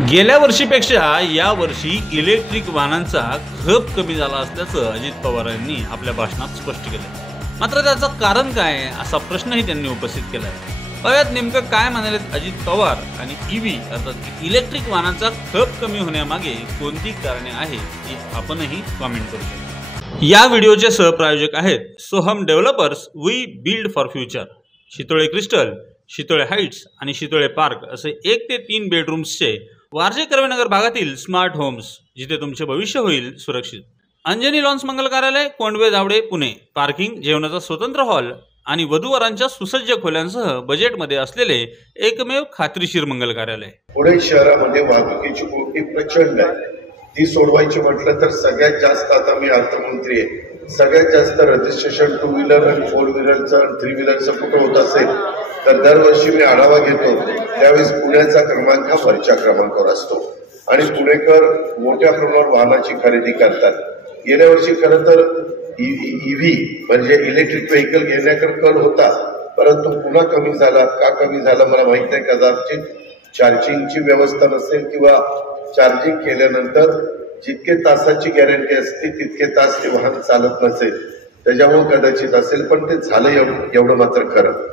गेल्या वर्षीपेक्षा या वर्षी इलेक्ट्रिक वाहनांचा खप कमी झाला असल्याचं अजित पवार यांनी आपल्या भाषणात स्पष्ट केलं। मात्र त्याचं कारण काय असा प्रश्नही त्यांनी उपस्थित केला आहे। पाहूयात नेमकं काय म्हणाले अजित पवार आणि ईव्ही अर्थात इलेक्ट्रिक वाहनांचा खप कमी होण्यामागे कोणती कारणे आहेत ही आपणही कमेंट करू शकता। या व्हिडिओचे सहप्रायोजक आहेत Soham developers, we build for future, Shitole crystal, Shitole heights आणि शितोळे पार्क असे 1 ते 3 बेडरूम्सचे वारजे कर्वेनगर भागातील स्मार्ट होम्स, जिथे तुमचे भविष्य होईल सुरक्षित। अंजनी लॉन्स मंगल कार्यालय, कोंडवे धावडे, पुणे। पार्किंग, जेवणाचा स्वतंत्र हॉल आणि वधूवरांच्या सुसज्ज खोल्यांसह बजेटमध्ये असलेले एकमेव खात्रीशीर मंगल कार्यालय। पुणे शहरामध्ये वाहतुकीची कोंडी प्रचंड आहे। ती सोडवायची म्हटलं तर सगळ्यात जास्त, आता मी अर्थमंत्री आहे, सगळ्यात जास्त रजिस्ट्रेशन 2 व्हीलर आणि 4 व्हीलरचं आणि 3 व्हीलरचं कुठं होत असेल तर दरवर्षी मी आढावा घेतो, त्यावेळेस पुण्याचा क्रमांक हा वरच्या क्रमांकावर असतो आणि पुणेकर मोठ्या प्रमाणावर वाहनाची खरेदी करतात। गेल्या वर्षी खरं तर ईव्ही म्हणजे इलेक्ट्रिक व्हेकल घेण्याकडे कल होता, परंतु पुन्हा कमी झाला। का कमी झाला मला माहित नाही, कदाचित चार्जिंगची व्यवस्था नसेल किंवा चार्जिंग केल्यानंतर जितके तासाची गॅरंटी असते तितके तास ते वाहन चालत नसेल, त्याच्यामुळे कदाचित असेल, पण ते झालं एवढं मात्र खरं।